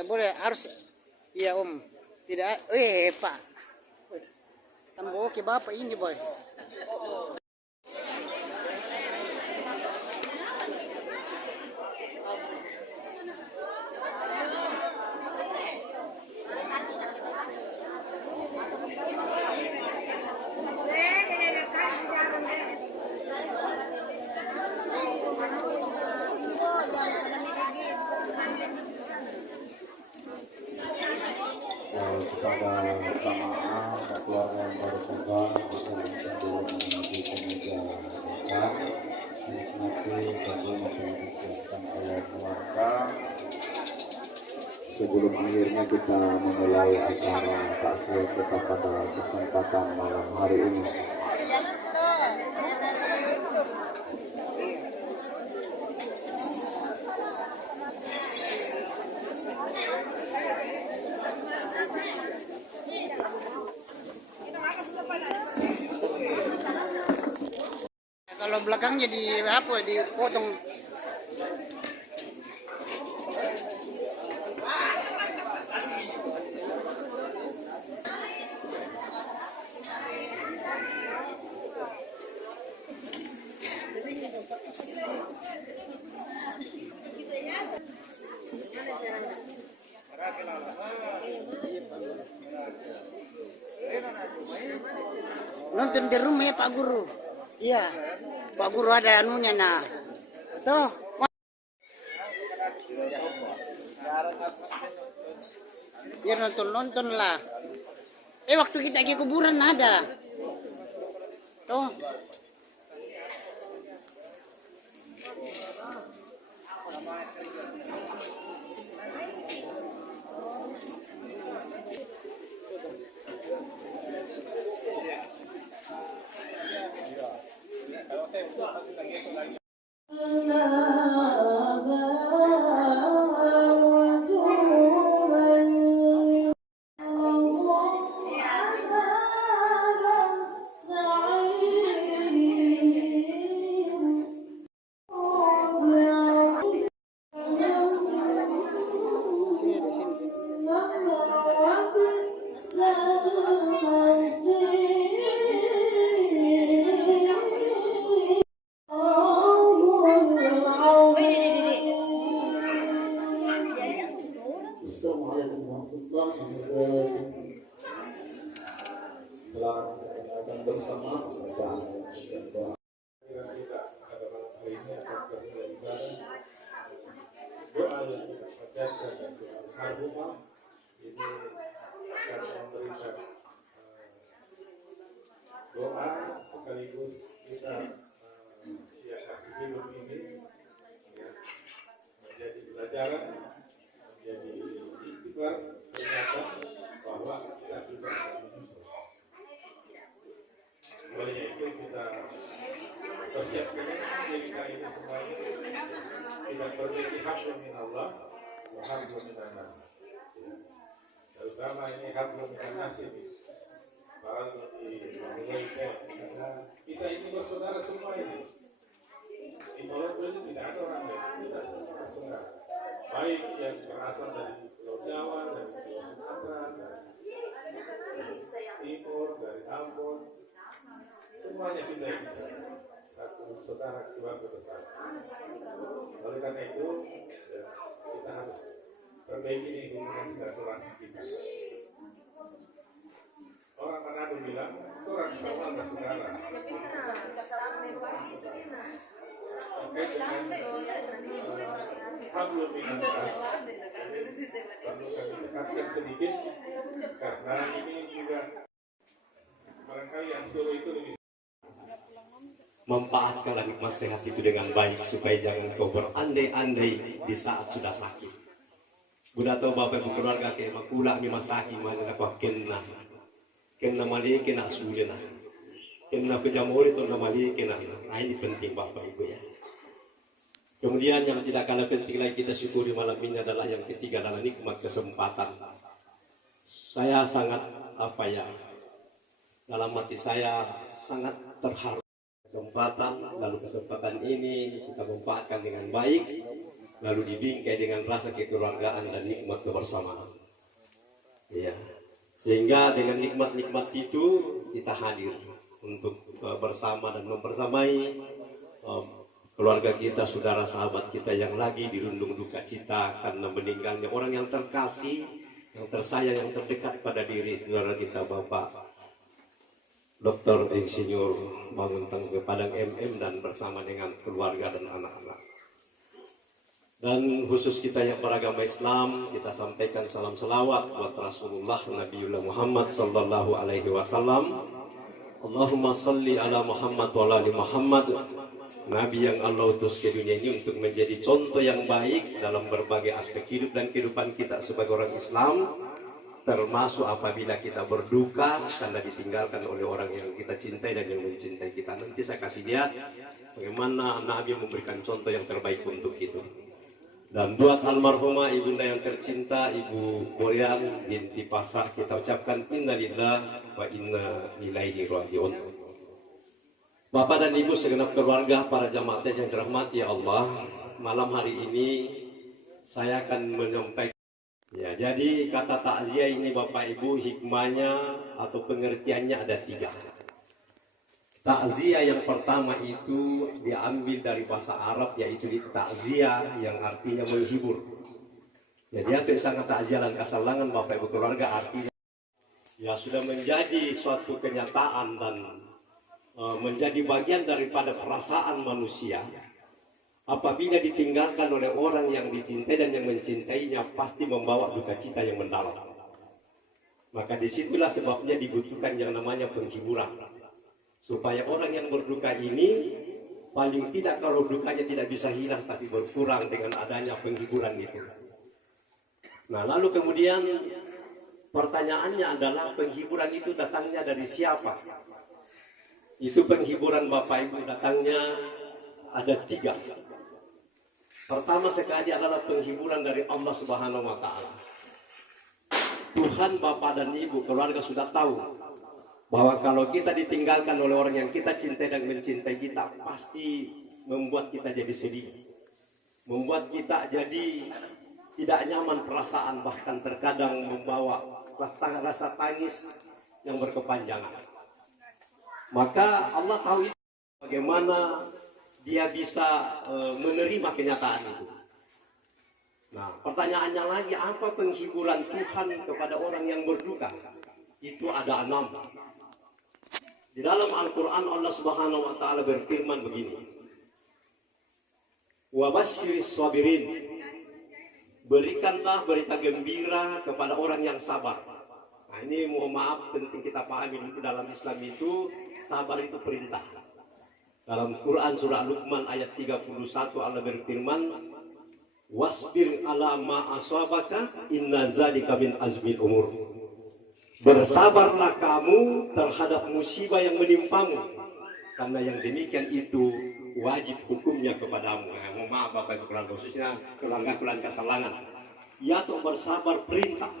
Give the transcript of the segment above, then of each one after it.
tidak boleh, harus iya Om. Tidak, Pak. Tambah oke Bapak ini boy. Kepada jamaah keluarga yang baru tiba bisa dulu menuju ke meja makan, menikmati sebelum yang disiapkan oleh keluarga. Sebelum akhirnya kita memulai acara takziah kita pada kesempatan malam hari ini. Kalau belakangnya di apa dipotong. Nonton di rumah ya Pak Guru. Iya, Pak Guru ada anunya nah. Tuh. Ya nonton lah. Waktu kita ke kuburan ada. Tuh. Assalamualaikum warahmatullahi wabarakatuh. Telah akan bersama doa kita pada malam hari ini akan beribadah doa yang kita panjatkan dan doa harumah ini akan memberikan doa sekaligus kita siasati hidup ini ya, menjadi pelajaran, menjadi iktibar ternyata bahwa kita juga menyusul. Oleh itu kita persiapkan diri kita ini semuanya kita berbagi hablum minallah wa hablum minan nas. Terutama ini hablum minan nas ini para lebih Indonesia karena kita ini bersaudara semua ini. Di Maluku ini tidak ada orang lain, kita semua bersaudara. Baik yang berasal dari Pulau Jawa, dari Pulau Sumatera, dari Timur, dari Ambon, semuanya kita ini satu saudara keluarga besar. Oleh karena itu ya, kita harus perbaiki hubungan silaturahmi kita. Orang Manado bilang orang sama bersaudara. Oke, hablum minan nas perlu kami dekatkan sedikit karena ini juga barangkali yang suruh itu lebih manfaatkanlah nikmat sehat itu dengan baik supaya jangan kau berandai-andai di saat sudah sakit. Budak tahu bapak ibu keluarga ke makula mi masaki mana nak kena mali kena sulena kena pejamuri tu mali kena. Nah ini penting bapak ibu ya. Kemudian yang tidak kalah penting lagi kita syukuri malam ini adalah yang ketiga adalah nikmat kesempatan. Saya sangat dalam hati saya sangat terharu kesempatan, lalu kesempatan ini kita manfaatkan dengan baik lalu dibingkai dengan rasa kekeluargaan dan nikmat kebersamaan. Ya, sehingga dengan nikmat-nikmat itu kita hadir untuk bersama dan mempersamai keluarga kita, saudara sahabat kita yang lagi dirundung duka cita karena meninggalnya orang yang terkasih, yang tersayang, yang terdekat pada diri saudara kita, Bapak Dr. Insinyur Manguntang Padang MM, dan bersama dengan keluarga dan anak-anak. Dan khusus kita yang beragama Islam, kita sampaikan salam selawat buat Rasulullah Nabiullah Muhammad sallallahu alaihi wasallam. Allahumma salli ala Muhammad wa ala ali Muhammad. Nabi yang Allah utus ke dunia ini untuk menjadi contoh yang baik dalam berbagai aspek hidup dan kehidupan kita sebagai orang Islam, termasuk apabila kita berduka karena ditinggalkan oleh orang yang kita cintai dan yang mencintai kita. Nanti saya kasih lihat bagaimana Nabi memberikan contoh yang terbaik untuk itu. Dan buat almarhumah ibunda yang tercinta, Ibu Boyan binti Pasar, kita ucapkan innalillah wa inna ilaihi rajiun. Bapak dan Ibu segenap keluarga, para jamaah yang dirahmati Allah, malam hari ini saya akan menyampaikan. Ya, jadi kata takziah ini Bapak Ibu, hikmahnya atau pengertiannya ada 3. Takziah yang pertama itu diambil dari bahasa Arab, yaitu takziah yang artinya menghibur. Jadi itu sangat takziah dan kasalangan Bapak Ibu keluarga, artinya ya sudah menjadi suatu kenyataan dan menjadi bagian daripada perasaan manusia. Apabila ditinggalkan oleh orang yang dicintai dan yang mencintainya, pasti membawa duka cita yang mendalam. Maka disitulah sebabnya dibutuhkan yang namanya penghiburan, supaya orang yang berduka ini paling tidak, kalau dukanya tidak bisa hilang tapi berkurang dengan adanya penghiburan itu. Nah, lalu kemudian pertanyaannya adalah penghiburan itu datangnya dari siapa? Itu penghiburan Bapak Ibu datangnya ada 3. Pertama sekali adalah penghiburan dari Allah Subhanahu wa Ta'ala. Tuhan, Bapak dan Ibu keluarga sudah tahu bahwa kalau kita ditinggalkan oleh orang yang kita cintai dan mencintai kita, pasti membuat kita jadi sedih, membuat kita jadi tidak nyaman perasaan, bahkan terkadang membawa rasa tangis yang berkepanjangan. Maka Allah tahu itu, bagaimana dia bisa menerima kenyataan itu. Nah, pertanyaannya lagi, apa penghiburan Tuhan kepada orang yang berduka? Itu ada 6. Di dalam Al-Quran Allah Subhanahu wa Ta'ala berfirman begini, wa basyiris sabirin, berikanlah berita gembira kepada orang yang sabar. Nah, ini mohon maaf, penting kita pahami dulu, dalam Islam itu sabar itu perintah. Dalam Quran surah Luqman ayat 31 Allah berfirman, wasbir ala ma aswabaka inna zalika min azmil umur. Bersabarlah kamu terhadap musibah yang menimpamu, karena yang demikian itu wajib hukumnya kepadamu. Mohon maaf Bapak Ibu keluarga, khususnya keluarga Salangan. Ya, tuh bersabar perintah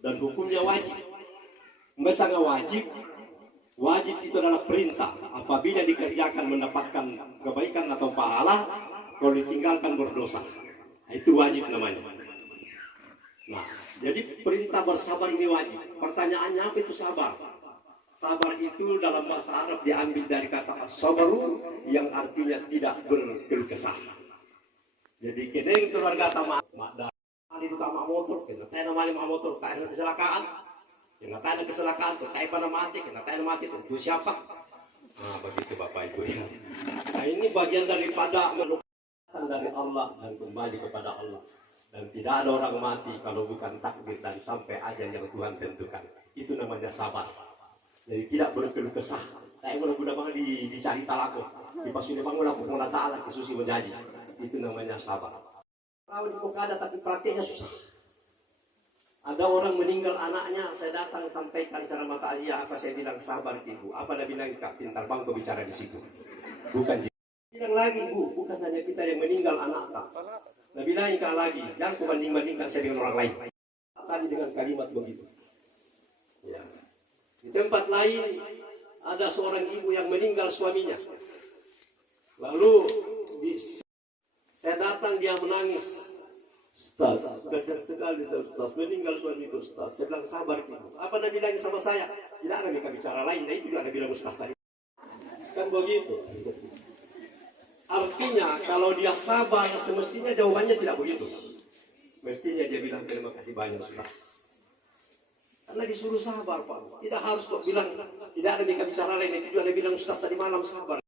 dan hukumnya wajib. Misalnya wajib itu adalah perintah. Apabila dikerjakan mendapatkan kebaikan atau pahala, kalau ditinggalkan berdosa. Itu wajib namanya. Nah, jadi perintah bersabar ini wajib. Pertanyaannya, apa itu sabar? Sabar itu dalam bahasa Arab diambil dari kata sabaru, yang artinya tidak berkeluh kesah. Jadi kedeng keluarga tamak itu tamak motor, kena tahu nama motor, tak ada kecelakaan, kena tahu ada kecelakaan, tak pada mati, kena tahu mati itu siapa? Nah, begitu Bapak Ibu ya. Nah, ini bagian daripada melupakan dari Allah dan kembali kepada Allah. Dan tidak ada orang mati kalau bukan takdir dan sampai ajal yang Tuhan tentukan. Itu namanya sabar. Jadi tidak berkeluh kesah. Kayak mudah-mudah banget dicari talaku. Di pasunya bangun aku mau ta'ala kesusi menjanji. Itu namanya sabar. Tahu di muka ada tapi praktiknya susah. Ada orang meninggal anaknya, saya datang sampaikan cara takziah, apa saya bilang sabar Ibu. Apa dia bilang, Kak, pintar bang kau bicara di situ. Bukan bilang lagi, Bu, bukan hanya kita yang meninggal anak tak. Nah, bilang lagi, jangan kau banding-bandingkan saya dengan orang lain. Tadi dengan kalimat begitu. Ya. Di tempat lain ada seorang ibu yang meninggal suaminya. Lalu saya datang datang dia menangis. Ustaz, kasihan sekali Ustaz, meninggal suamiku Ustaz. Saya bilang sabar Ibu. Apa Anda bilang sama saya? Tidak ada mereka bicara lain, nah itu juga Anda bilang Ustaz tadi. Kan begitu. Artinya kalau dia sabar, semestinya jawabannya tidak begitu. Mestinya dia bilang terima kasih banyak Ustaz. Karena disuruh sabar Pak. Tidak harus kok bilang tidak ada mereka bicara lain, itu juga Anda bilang Ustaz tadi malam sabar.